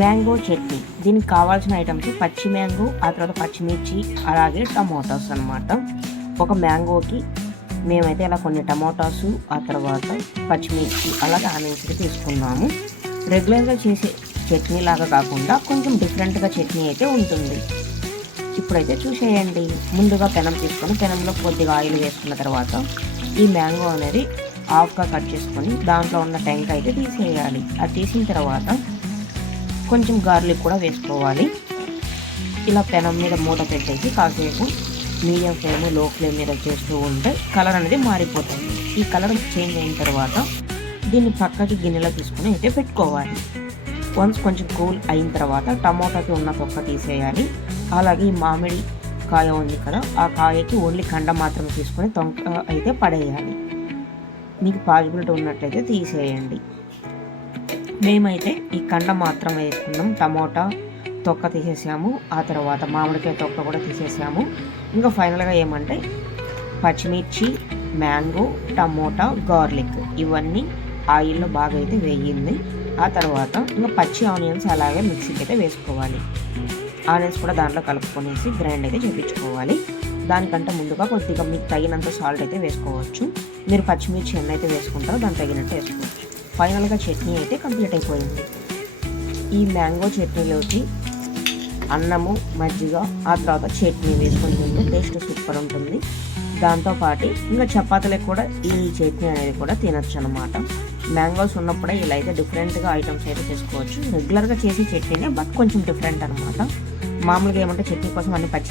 Mango chutney. దీనికి కావాల్సిన items పచ్చి మ్యాంగో, ఆ తర్వాత పచ్చిమిర్చి, అలాగే టమోటాస్ అనమాట. ఒక మ్యాంగోకి మేమైతే ఇలా కొన్ని టమోటాసు, ఆ తర్వాత పచ్చిమిర్చి, అలాగే ఆనియన్స్ తీసుకున్నాము. రెగ్యులర్గా చేసే చట్నీ లాగా కాకుండా కొంచెం డిఫరెంట్గా చట్నీ అయితే ఉంటుంది. ఇప్పుడైతే చూసేయండి. ముందుగా పెనం తీసుకొని పెనంలో కొద్దిగా ఆయిల్ వేసుకున్న తర్వాత ఈ మ్యాంగో అనేది హాఫ్గా కట్ చేసుకొని దాంట్లో ఉన్న టెంక అయితే తీసేయాలి. అది తీసిన తర్వాత కొంచెం గార్లిక్ కూడా వేసుకోవాలి. ఇలా పెనం మీద మూత పెట్టేసి కాసేపు మీడియం ఫ్లేమ్, లో ఫ్లేమ్ మీద చేస్తూ ఉంటే కలర్ అనేది మారిపోతుంది. ఈ కలర్ చేంజ్ అయిన తర్వాత దీన్ని పక్కకి గిన్నెలో తీసుకొని అయితే పెట్టుకోవాలి. వన్స్ కొంచెం కూల్ అయిన తర్వాత టమోటాకి ఉన్న తొక్క తీసేయాలి. అలాగే ఈ మామిడి కాయ ఉంది కదా, ఆ కాయకి ఓన్లీ కండ మాత్రం తీసుకొని తొక్క అయితే పడేయాలి. మీకు పాజిబిలిటీ ఉన్నట్టయితే తీసేయండి. మేమైతే ఈ కండ మాత్రం వేసుకున్నాం. టమోటా తొక్క తీసేసాము, ఆ తర్వాత మామిడికాయ తొక్క కూడా తీసేసాము. ఇంకా ఫైనల్గా ఏమంటే పచ్చిమిర్చి, మ్యాంగో, టమోటా, గార్లిక్ ఇవన్నీ ఆయిల్లో బాగా అయితే వేయింది. ఆ తర్వాత ఇంకా పచ్చి ఆనియన్స్ అలాగే మిక్సీకి అయితే వేసుకోవాలి. ఆనియన్స్ కూడా దాంట్లో కలుపుకొనేసి గ్రైండ్ అయితే చేయించుకోవాలి. దానికంటే ముందుగా కొద్దిగా మీకు తగినంత సాల్ట్ అయితే వేసుకోవచ్చు. మీరు పచ్చిమిర్చి ఎన్ని అయితే వేసుకుంటారో దానికి తగినట్టు వేసుకోవచ్చు. ఫైనల్గా చట్నీ అయితే కంప్లీట్ అయిపోయింది. ఈ మ్యాంగో చట్నీలోకి అన్నము, మజ్జిగ, ఆ తర్వాత చట్నీ వేసుకొని తింటే టేస్ట్ సూపర్ ఉంటుంది. దాంతోపాటు ఇంకా చపాతీలకు కూడా ఈ చట్నీ అనేది కూడా తినచ్చు అనమాట. మ్యాంగోస్ ఉన్నప్పుడే ఇలా అయితే డిఫరెంట్గా ఐటమ్స్ అయితే చేసుకోవచ్చు. రెగ్యులర్గా చేసే చట్నీనే బట్ కొంచెం డిఫరెంట్ అనమాట. మామూలుగా ఏమంటే చట్నీ కోసం అన్ని పచ్చి